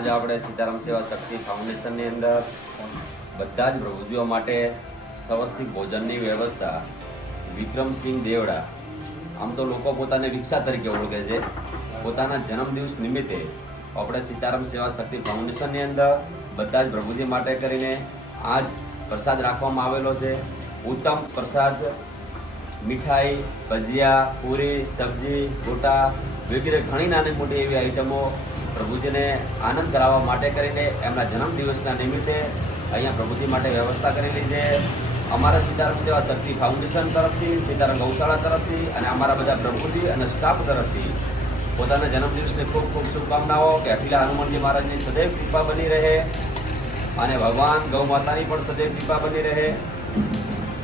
आज આપણે સીતારામ સેવા શક્તિ ફાઉન્ડેશનની અંદર બધા જ પ્રભુજીઓ માટે સવસ્તિક ભોજનની વ્યવસ્થા વિક્રમસિંહ દેવડા, આમ તો લોકો પોતાને વિકસા તરીકે ઓળખે છે, પોતાના જન્મદિવસ નિમિત્તે આપણે સીતારામ સેવા શક્તિ ફાઉન્ડેશનની અંદર બધા જ પ્રભુજી માટે કરીને આજ પ્રસાદ રાખવામાં આવેલો છે. ઉત્તમ પ્રસાદ, મીઠાઈ, ભજીયા, પૂરી, સબ્જી, ગોટા વગેરે ઘણી નાની મોટી એવી આઈટમો પ્રભુજીને આનંદ કરાવવા માટે કરીને એમના જન્મદિવસના નિમિત્તે અહીંયા પ્રભુજી માટે વ્યવસ્થા કરેલી છે. અમારા સીતારામ સેવા શક્તિ ફાઉન્ડેશન તરફથી, સીતારામ ગૌશાળા તરફથી અને અમારા બધા પ્રભુજી અને સ્ટાફ તરફથી પોતાના જન્મદિવસની ખૂબ ખૂબ શુભકામનાઓ કે અખિલા હનુમાનજી મહારાજની સદૈવ કૃપા બની રહે અને ભગવાન ગૌ માતાની પણ સદૈવ કૃપા બની રહે.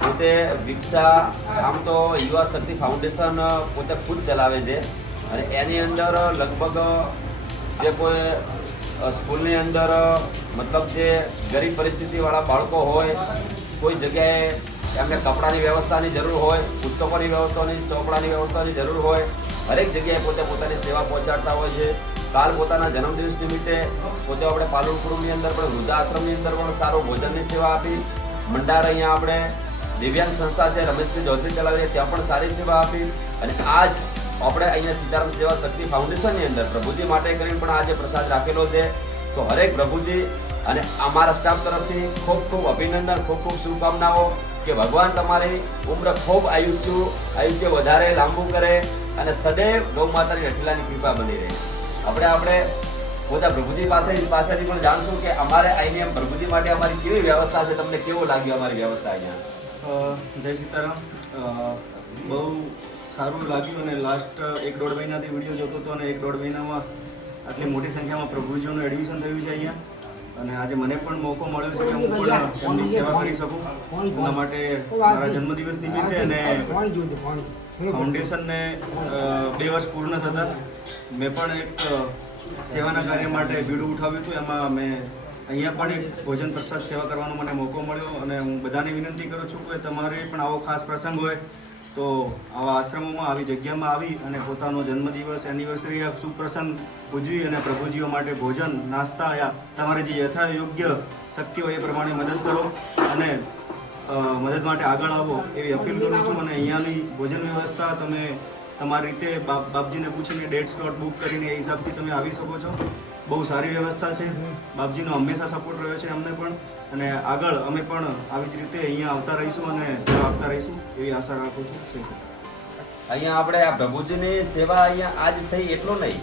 પોતે વિકસા આમ તો યુવા શક્તિ ફાઉન્ડેશન પોતે ખુદ ચલાવે છે અને એની અંદર લગભગ જે કોઈ સ્કૂલની અંદર મતલબ જે ગરીબ પરિસ્થિતિવાળા બાળકો હોય, કોઈ જગ્યાએ એમને કપડાની વ્યવસ્થાની જરૂર હોય, પુસ્તકોની વ્યવસ્થાની, ચોપડાની વ્યવસ્થાની જરૂર હોય, હરેક જગ્યાએ પોતે પોતાની સેવા પહોંચાડતા હોય છે. કાલ પોતાના જન્મદિવસ નિમિત્તે પોતે આપણે પાલનપુરની અંદર પણ વૃદ્ધાશ્રમની અંદર પણ સારો ભોજનની સેવા આપી. મંડાર અહીંયા આપણે દિવ્યાંગ સંસ્થા છે રમેશભાઈ ચૌધરી ચલાવીએ, ત્યાં પણ સારી સેવા આપી અને આજ આપણે અહીંયા સીતારામ સેવા શક્તિ ફાઉન્ડેશનની અંદર પ્રભુજી માટે કરીને પણ આજે પ્રસાદ રાખેલો છે. તો હરેક પ્રભુજી અને અમારા સ્ટાફ તરફથી ખૂબ ખૂબ અભિનંદન, ખૂબ ખૂબ શુભકામનાઓ કે ભગવાન તમારી ઉંમર ખૂબ આયુષ્ય વધારે લાંબુ કરે અને સદૈવ ગૌ માતાની અઠીલાની કૃપા બની રહે. આપણે પોતા પ્રભુજી પાસેથી પણ જાણશું કે અમારે અહીંયા પ્રભુજી માટે અમારી કેવી વ્યવસ્થા છે. તમને કેવું લાગ્યું અમારી વ્યવસ્થા અહીંયા? જય સીતારામ. બહુ સારું લાગ્યું અને લાસ્ટ 1-1.5 મહિનાથી વિડીયો જોતો હતો અને 1-1.5 મહિનામાં આટલી મોટી સંખ્યામાં પ્રભુજીઓનું એડમિશન થયું છે અહીંયા અને આજે મને પણ મોકો મળ્યો છે કે હું પણ એમની સેવા કરી શકું. એના માટે મારા જન્મદિવસ નિમિત્તે અને ફાઉન્ડેશનને 2 વર્ષ પૂર્ણ થતાં મેં પણ એક સેવાના કાર્ય માટે બીડું ઉઠાવ્યું હતું. એમાં મેં અહીંયા પણ એક ભોજન પ્રસાદ સેવા કરવાનો મને મોકો મળ્યો અને હું બધાને વિનંતી કરું છું કે તમારે પણ આવો ખાસ પ્રસંગ હોય તો આવા આશ્રમોમાં, આવી જગ્યામાં આવી અને પોતાનો જન્મદિવસ, એનિવર્સરી, આ શુભ પ્રસંગ ઉજવી અને પ્રભુજીઓ માટે ભોજન, નાસ્તા યા તમારે જે યથા યોગ્ય શક્તિ હોય એ પ્રમાણે મદદ કરો અને મદદ માટે આગળ આવો એવી અપીલ કરું છું. અને અહીંયાની ભોજન વ્યવસ્થા તમે તમારી રીતે બાપજીને પૂછીને ડેટ સ્લોટ બુક કરીને એ હિસાબથી તમે આવી શકો છો. બહુ સારી વ્યવસ્થા છે. બાપજીનો હંમેશા સપોર્ટ રહ્યો છે અમને પણ અને આગળ અમે પણ આવી જ રીતે અહીંયા આવતા રહીશું અને સેવા આપતા રહીશું એવી આશા રાખું છું. અહીંયા આપણે આ પ્રભુજીની સેવા અહીંયા આજ થઈ એટલું નહીં,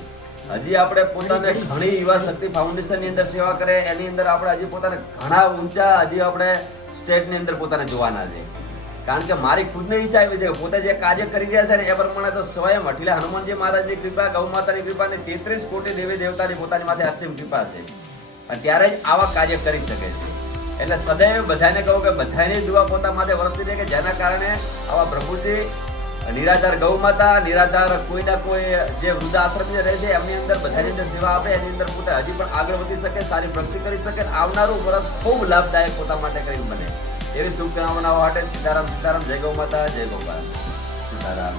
હજી આપણે પોતાને ઘણી યુવા શક્તિ ફાઉન્ડેશનની અંદર સેવા કરે એની અંદર આપણે હજી પોતાને ઘણા ઊંચા હજી આપણે સ્ટેટની અંદર પોતાને જોવાના છે. કારણ કે મારી ખુદની ઈચ્છા એવી છે કે પોતે જે કાર્ય કરી રહ્યા છે ને એ પ્રમાણે તો સ્વયં અઠીલા હનુમાનજી મહારાજની કૃપા, ગૌ માતાની કૃપા અને 33 કોટી દેવી દેવતાની પોતાની માથે અસીમ કૃપા છે અને ત્યારે જ આવા કાર્ય કરી શકે છે. એટલે સદૈવ બધાને કહું કે બધાની દુઆ પોતા માટે વરસતી રહે કે જેના કારણે આવા પ્રભુજી નિરાધાર ગૌ માતા, નિરાધાર કોઈના કોઈ જે વૃદ્ધાશ્રમ રહે છે એમની અંદર બધાની અંદર સેવા આપે, એની અંદર પોતે હજી પણ આગળ વધી શકે, સારી પ્રગતિ કરી શકે, આવનારું વર્ષ ખૂબ લાભદાયક પોતા માટે કરીને બને એવી શુભકામનાઓ માટે સીતારામ, જય ગૌ માતા, જય ગોપાલ, સીતારામ.